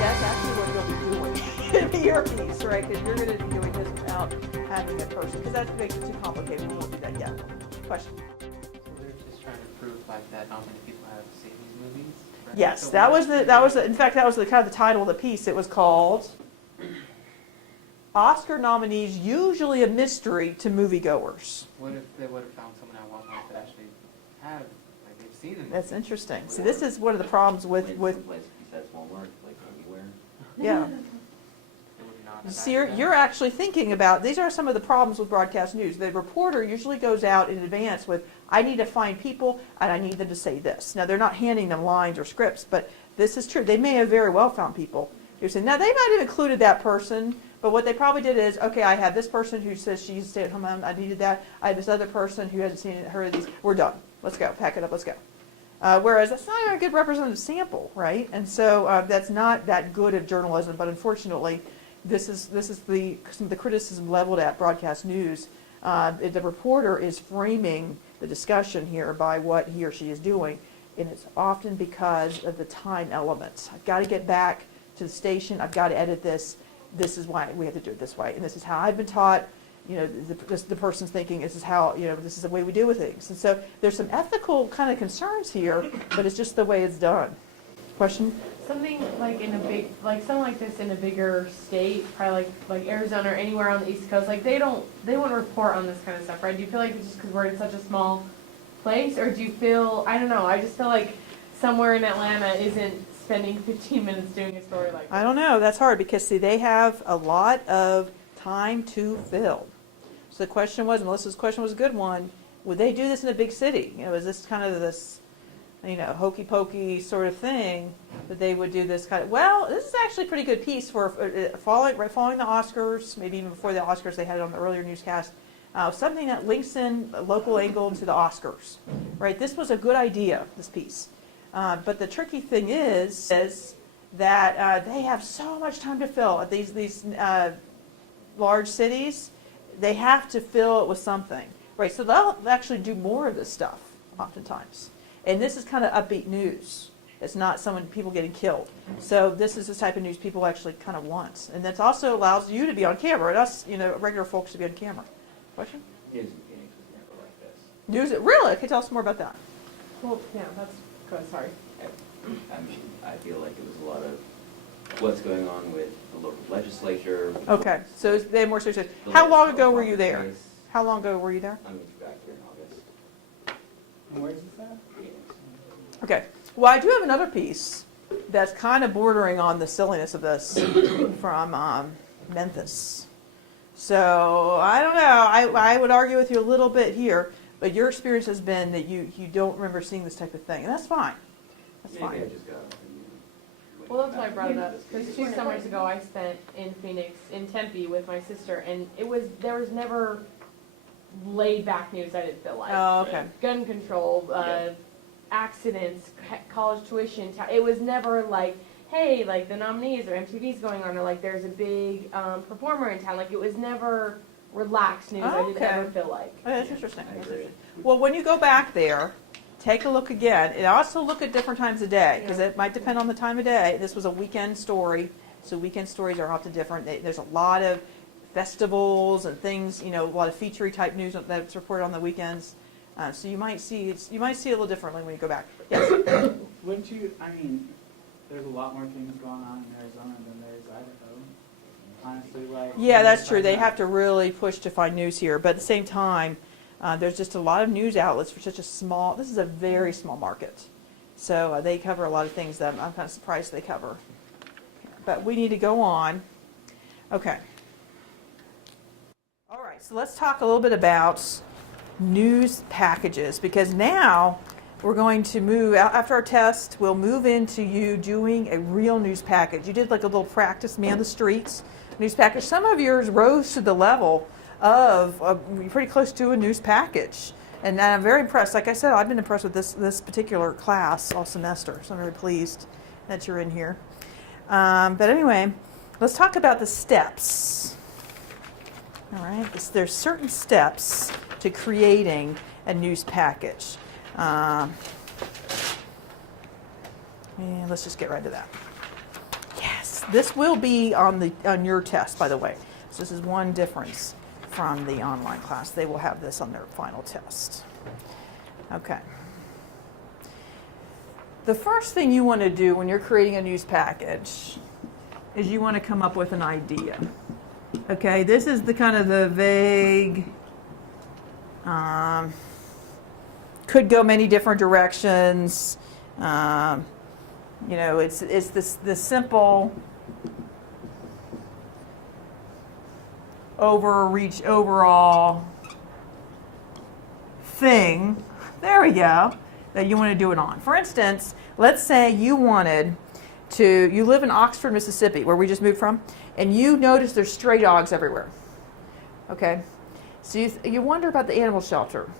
that's actually what you'll be doing in your piece, right? Because you're going to be doing this without having a person, because that makes it too complicated. We won't do that yet. Question? So they're just trying to prove like that not many people have seen these movies? Right? Yes, So that was in fact, that was the kind of the title of the piece. It was called Oscar nominees usually a mystery to moviegoers. What if they would have found someone at Walmart that actually have, like they've seen them? That's interesting. See, this is one of the problems with Someplace besides Walmart, like anywhere. yeah. They would not have See, had you're actually thinking about, these are some of the problems with broadcast news. The reporter usually goes out in advance with, I need to find people and I need them to say this. Now, they're not handing them lines or scripts, but this is true. They may have very well found people who said, now they might have included that person, but what they probably did is, okay, I have this person who says she's a stay-at-home mom, I needed that. I have this other person who hasn't seen it, heard of these. We're done. Let's go. Pack it up. Let's go. Whereas that's not a good representative sample, right? And so that's not that good of journalism, but unfortunately, this is some of the criticism leveled at broadcast news. The reporter is framing the discussion here by what he or she is doing, and it's often because of the time elements. I've got to get back to the station. I've got to edit this. This is why we have to do it this way, and this is how I've been taught. You know, the person's thinking this is how, you know, this is the way we do with things. And so there's some ethical kind of concerns here, but it's just the way it's done. Question? Something like in a big, like something like this in a bigger state, probably like Arizona or anywhere on the East Coast, like they wouldn't report on this kind of stuff, right? Do you feel like it's just because we're in such a small place, or do you feel, I don't know, I just feel like somewhere in Atlanta isn't spending 15 minutes doing a story like this. I don't know. That's hard because, see, they have a lot of time to fill. So the question was, Melissa's question was a good one, would they do this in a big city? You know, is this kind of this, you know, hokey pokey sort of thing that they would do this kind of, well, this is actually a pretty good piece for following the Oscars, maybe even before the Oscars, they had it on the earlier newscast, something that links in a local angle to the Oscars, right? This was a good idea, this piece. But the tricky thing is that they have so much time to fill at these large cities. They have to fill it with something, right? So they'll actually do more of this stuff oftentimes. And this is kind of upbeat news. It's not people getting killed. So this is the type of news people actually kind of want. And that also allows you to be on camera, and us, you know, regular folks to be on camera. Question? News in Phoenix was never like this. News, really? Okay, tell us more about that. Well, yeah, that's good, sorry. I mean, I feel like it was a lot of what's going on with the local legislature. Okay, so they're more serious. the How long latest ago were you Obama there? case. How long ago were you there? I moved back here in August. Where's this at? Phoenix. Okay. Well, I do have another piece that's kind of bordering on the silliness of this from Memphis. So I don't know. I would argue with you a little bit here, but your experience has been that you don't remember seeing this type of thing, and that's fine. That's Maybe I fine. just got up and Well, that's why I back. brought it up, because 2 summers ago I spent in Phoenix, in Tempe with my sister, and there was never laid back news, I didn't feel like. Oh, okay. Gun control, accidents, college tuition, it was never like, hey, like the nominees or MTV's going on, or like there's a big performer in town. Like it was never relaxed news. I didn't Okay. ever feel like. Oh, that's interesting. I That's agree. interesting. Well, when you go back there, take a look again, and also look at different times of day, because it might depend on the time of day. This was a weekend story, so weekend stories are often different. There's a lot of festivals and things, you know, a lot of feature type news that's reported on the weekends. So you might see a little differently when you go back. Yes. Wouldn't you, I mean, there's a lot more things going on in Arizona than there is Idaho. Honestly, like. Yeah, that's true. They have to really push to find news here, but at the same time, there's just a lot of news outlets for such a small. This is a very small market, so they cover a lot of things that I'm kind of surprised they cover. But we need to go on. Okay. All right. So let's talk a little bit about news packages, because now we're going to move after our test. We'll move into you doing a real news package. You did like a little practice man the streets news package. Some of yours rose to the level of pretty close to a news package, and I'm very impressed. Like I said, I've been impressed with this particular class all semester, so I'm really pleased that you're in here. But anyway, let's talk about the steps. All right, there's certain steps to creating a news package. And let's just get right to that. Yes. This will be on your test, by the way. So this is one difference from the online class. They will have this on their final test. Okay. The first thing you want to do when you're creating a news package is you want to come up with an idea. Okay, this is the kind of the vague, could go many different directions. You know, it's this simple overall thing. There we go. That you want to do it on. For instance, let's say you live in Oxford, Mississippi, where we just moved from, and you notice there's stray dogs everywhere. Okay? So you wonder about the animal shelter.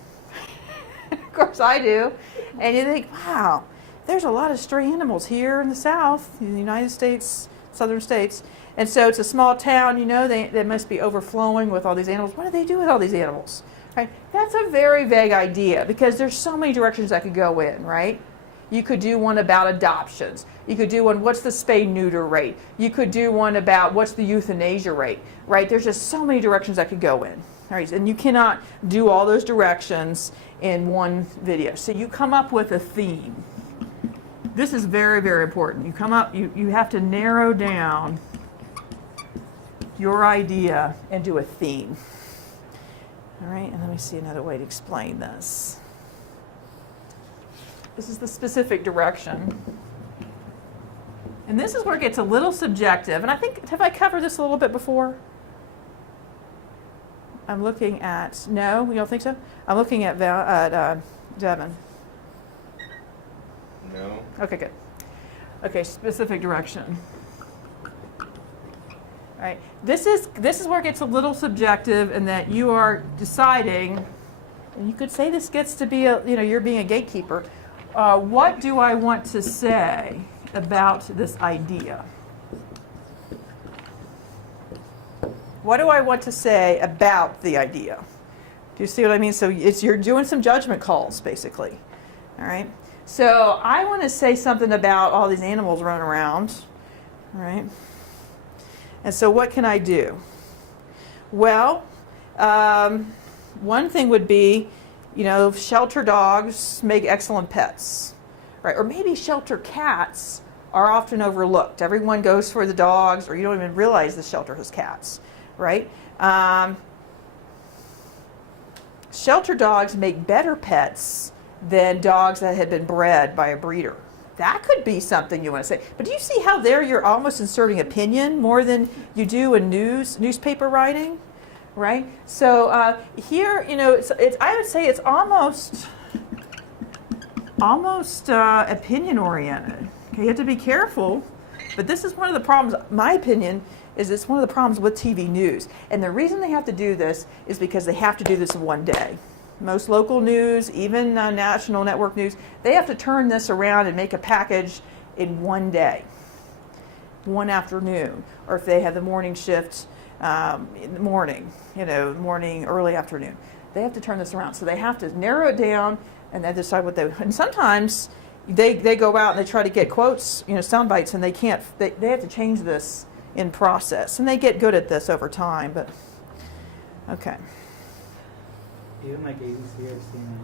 Of course I do. And you think, wow, there's a lot of stray animals here in the South, in the United States, southern states. And so it's a small town, you know, they must be overflowing with all these animals. What do they do with all these animals? Right? That's a very vague idea because there's so many directions that could go in, right? You could do one about adoptions. You could do one, what's the spay-neuter rate? You could do one about what's the euthanasia rate, right? There's just so many directions that could go in, right? And you cannot do all those directions in one video. So you come up with a theme. This is very, very important. You have to narrow down your idea into a theme. All right, and let me see another way to explain this. This is the specific direction. And this is where it gets a little subjective. And I think, have I covered this a little bit before? I'm looking at, no, you don't think so? I'm looking at Devin. No. Okay, good. Okay, specific direction. All right. This is where it gets a little subjective, in that you are deciding, and you could say this gets to be you're being a gatekeeper. What do I want to say about this idea? What do I want to say about the idea? Do you see what I mean? So you're doing some judgment calls, basically. All right. So I want to say something about all these animals running around. All right. And so what can I do? Well, one thing would be, shelter dogs make excellent pets, right? Or maybe shelter cats are often overlooked. Everyone goes for the dogs, or you don't even realize the shelter has cats, right? Shelter dogs make better pets than dogs that had been bred by a breeder. That could be something you want to say. But do you see how there you're almost inserting opinion more than you do in newspaper writing, right? So here, I would say it's almost opinion oriented. Okay, you have to be careful. But this is one of the problems, my opinion, is it's one of the problems with TV news. And the reason they have to do this is because they have to do this in one day. Most local news, even national network news, they have to turn this around and make a package in one day, one afternoon. Or if they have the morning shift in the morning, early afternoon, they have to turn this around. So they have to narrow it down and then decide what they. And sometimes they go out and they try to get quotes, sound bites, and they can't. They have to change this in process, and they get good at this over time. But okay. Even like ABC or CNN?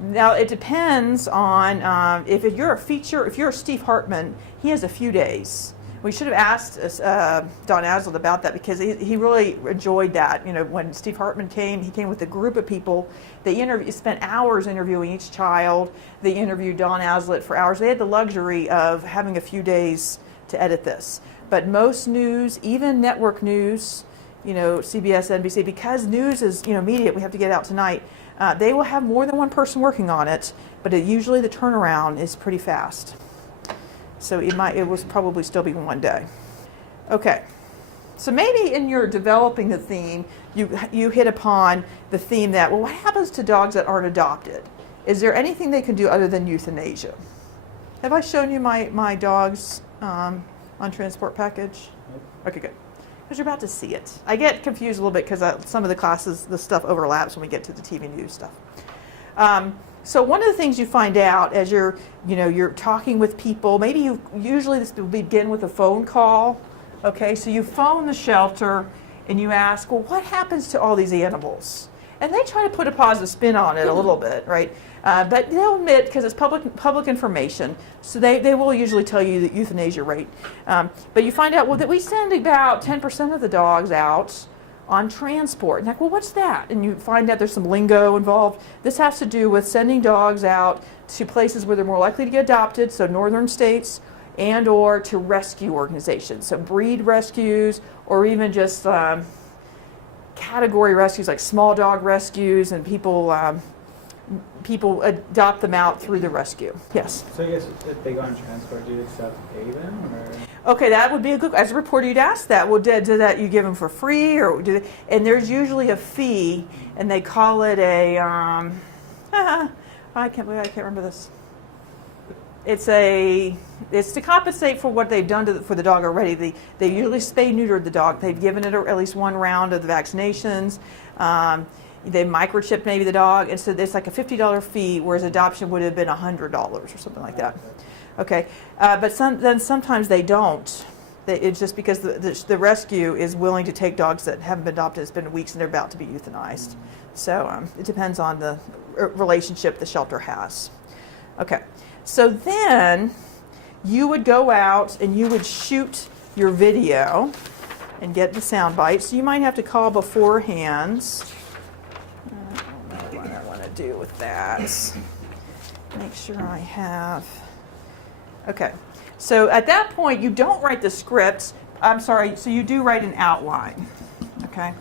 Now it depends on if you're if you're Steve Hartman, he has a few days. We should have asked Don Aslett about that, because he really enjoyed that. When Steve Hartman came, he came with a group of people. They spent hours interviewing each child. They interviewed Don Aslett for hours. They had the luxury of having a few days to edit this. But most news, even network news, CBS, NBC, because news is immediate, we have to get it out tonight, they will have more than one person working on it, but usually the turnaround is pretty fast. So it will probably still be one day. Okay, so maybe in your developing the theme, you hit upon the theme that, well, what happens to dogs that aren't adopted? Is there anything they can do other than euthanasia? Have I shown you my dogs on transport package? Nope. Okay, good. Because you're about to see it. I get confused a little bit because some of the classes, the stuff overlaps when we get to the TV news stuff. So one of the things you find out as you're talking with people, maybe usually this will begin with a phone call Okay, so you phone the shelter and you ask, well, what happens to all these animals? And they try to put a positive spin on it a little bit, right? But they'll admit, because it's public information, so they will usually tell you the euthanasia rate. But you find out, well, that we send about 10% of the dogs out on transport. And like, well, what's that? And you find out there's some lingo involved. This has to do with sending dogs out to places where they're more likely to get adopted, so northern states, and or to rescue organizations, so breed rescues, or even just category rescues like small dog rescues, and people adopt them out through the rescue. Yes. So I guess if they go on transport, do you accept pay them, or? Okay, that would be a good. As a reporter, you'd ask that. Well, do that you give them for free, or do they, and there's usually a fee, and they call it a. I can't remember this. It's to compensate for what they've done for the dog already. They usually spay neutered the dog. They've given it at least one round of the vaccinations. They microchipped maybe the dog, and so it's like a $50 fee, whereas adoption would have been $100 or something like that. Okay, but sometimes they don't. It's just because the rescue is willing to take dogs that haven't been adopted. It's been weeks and they're about to be euthanized. So it depends on the relationship the shelter has. Okay, so then you would go out and you would shoot your video and get the sound bites. So you might have to call beforehand. I don't know what I want to do with that. Make sure I have. Okay, so at that point you don't write the scripts. I'm sorry, so you do write an outline. Okay,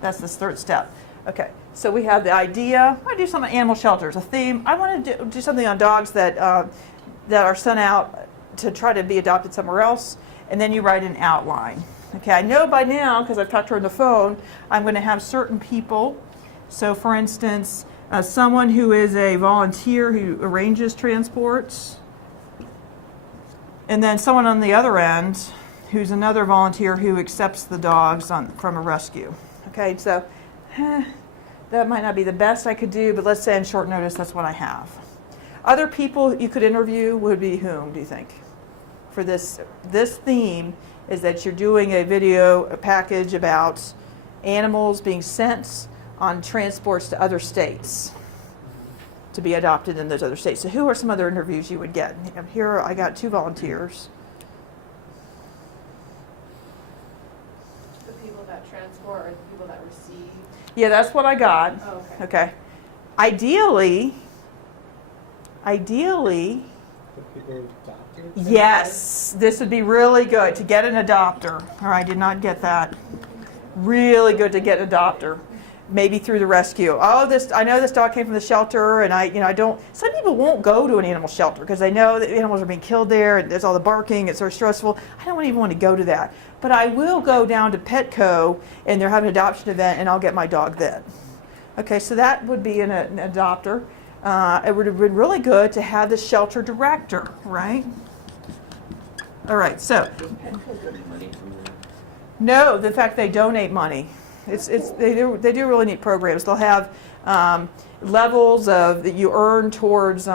that's the third step. Okay, so we have the idea. I want to do something on animal shelters, a theme. I want to do something on dogs that are sent out to try to be adopted somewhere else, and then you write an outline. Okay, I know by now, because I've talked to her on the phone, I'm going to have certain people. So for instance, someone who is a volunteer who arranges transports, and then someone on the other end who's another volunteer who accepts the dogs from a rescue. Okay, so that might not be the best I could do, but let's say on short notice, that's what I have. Other people you could interview would be whom, do you think? For this theme is that you're doing a video package about animals being sent on transports to other states to be adopted in those other states. So who are some other interviews you would get? Here I got 2 volunteers. The people that transport or the people that receive? Yeah, that's what I got. Oh, okay. Okay. Ideally, The people adopted? yes, this would be really good to get an adopter. Or I did not get that. Really good to get an adopter. Maybe through the rescue. Oh, I know this dog came from the shelter, and I don't. Some people won't go to an animal shelter because they know that animals are being killed there, and there's all the barking. It's sort of stressful. I don't even want to go to that. But I will go down to Petco, and they're having an adoption event, and I'll get my dog then. Okay, so that would be an adopter. It would have been really good to have the shelter director, right? All right, so. Does Petco get any money from that? No, the fact they donate money. They do really neat programs. They'll have levels that you earn towards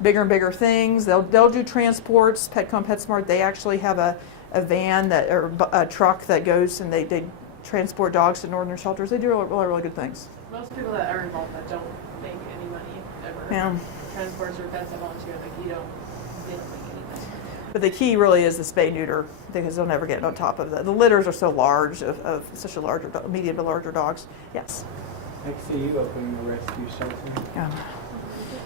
bigger and bigger things. They'll do transports. Petco and PetSmart, they actually have a van or a truck that goes and they transport dogs to northern shelters. They do really good things. Most people that are involved that don't make any money ever. Yeah. Transports or pets that volunteer, like they don't make anything. But the key really is the spay neuter because they'll never get on top of that. The litters are so large of such a larger, medium to larger dogs. Yes. I can see you opening a rescue shelter.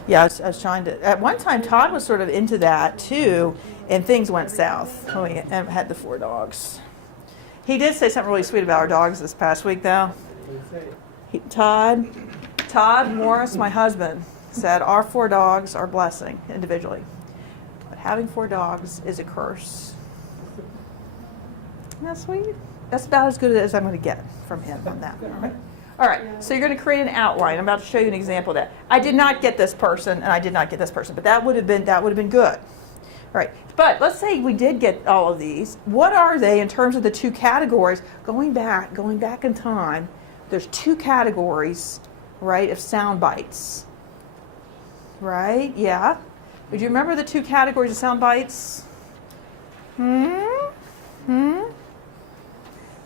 Yeah, I was trying to. At one time, Todd was sort of into that too, and things went south when we had the 4 dogs. He did say something really sweet about our dogs this past week, though. What did you say? Todd Morris, my husband, said our 4 dogs are a blessing individually, but having 4 dogs is a curse. Isn't that sweet? That's about as good as I'm going to get from him on that. All right, so you're going to create an outline. I'm about to show you an example of that. I did not get this person, and I did not get this person, but that would have been good. All right, but let's say we did get all of these. What are they in terms of the 2 categories? Going back in time, there's 2 categories, right, of sound bites. Right? Yeah. Would you remember the 2 categories of sound bites?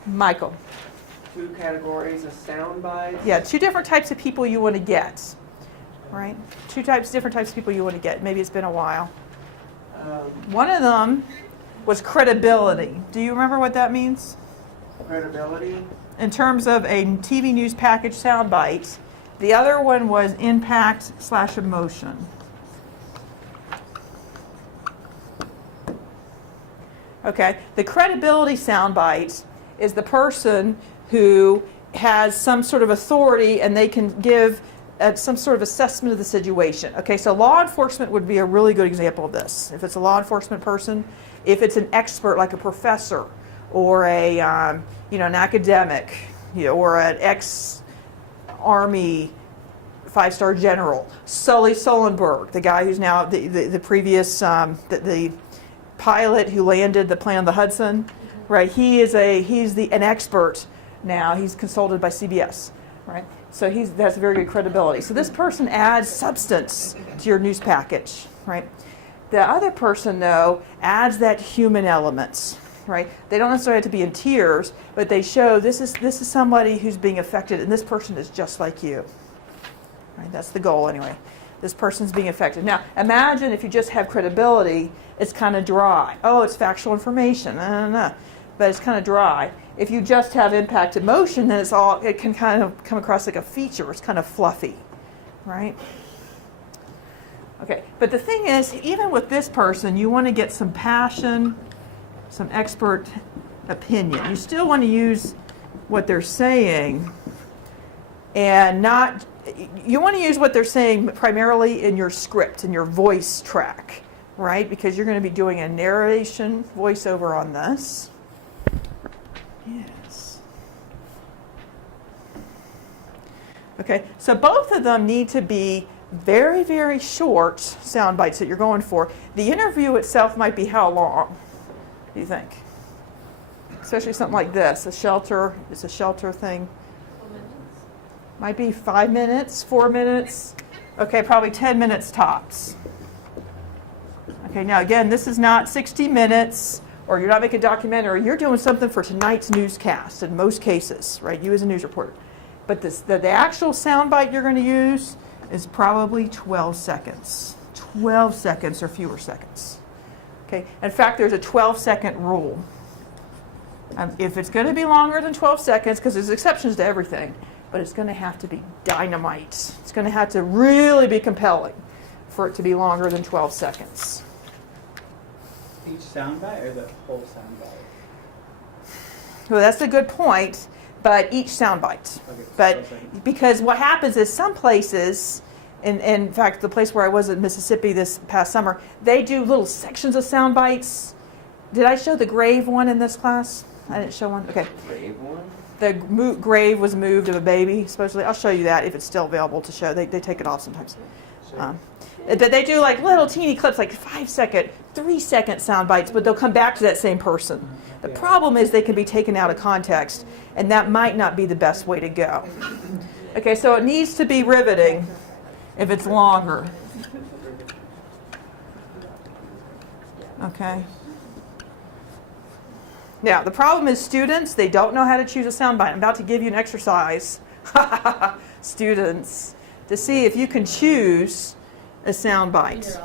Michael. 2 categories of sound bites. Yeah, 2 different types of people you want to get, right? 2 different types of people you want to get. Maybe it's been a while. One of them was credibility. Do you remember what that means? Credibility. In terms of a TV news package soundbite. The other one was impact/emotion. Okay, the credibility soundbite is the person who has some sort of authority and they can give some sort of assessment of the situation. Okay, so law enforcement would be a really good example of this. If it's a law enforcement person, if it's an expert like a professor or a an academic, or an ex-Army 5-star general, Sully Sullenberg, the guy who's now the previous the pilot who landed the plane on the Hudson, right? He's an expert now. He's consulted by CBS, right? So that's very good credibility. So this person adds substance to your news package, right? The other person, though, adds that human element, right? They don't necessarily have to be in tears, but they show this is somebody who's being affected, and this person is just like you. Right? That's the goal, anyway. This person's being affected. Now, imagine if you just have credibility, it's kind of dry. Oh, it's factual information, but it's kind of dry. If you just have impact emotion, then it can kind of come across like a feature. It's kind of fluffy, right? Okay, but the thing is, even with this person, you want to get some passion, some expert opinion. You still want to use what they're saying and you want to use what they're saying primarily in your script, in your voice track, right? Because you're going to be doing a narration voiceover on this. Yes. Okay, so both of them need to be very, very short sound bites that you're going for. The interview itself might be how long, do you think? Especially something like this, it's a shelter thing. Might be 5 minutes, 4 minutes. Okay, probably 10 minutes tops. Okay, now again, this is not 60 minutes, or you're not making a documentary. You're doing something for tonight's newscast in most cases, right? You as a news reporter. But the actual soundbite you're going to use is probably 12 seconds. 12 seconds or fewer seconds. Okay. In fact, there's a 12-second rule. If it's going to be longer than 12 seconds, because there's exceptions to everything, but it's going to have to be dynamite. It's going to have to really be compelling for it to be longer than 12 seconds. Each soundbite or the whole soundbite? Well, that's a good point, but each soundbite. Okay, But 12 seconds. because what happens is some places, in fact, the place where I was in Mississippi this past summer, they do little sections of sound bites. Did I show the grave one in this class? I didn't show one? Okay. Brave one? The grave was moved of a baby, supposedly. I'll show you that if it's still available to show. They take it off sometimes. But they do like little teeny clips, like 5-second, 3-second sound bites, but they'll come back to that same person. The problem is they can be taken out of context, and that might not be the best way to go. Okay, so it needs to be riveting if it's longer. Okay. Now, the problem is students, they don't know how to choose a soundbite. I'm about to give you an exercise, students, to see if you can choose a soundbite.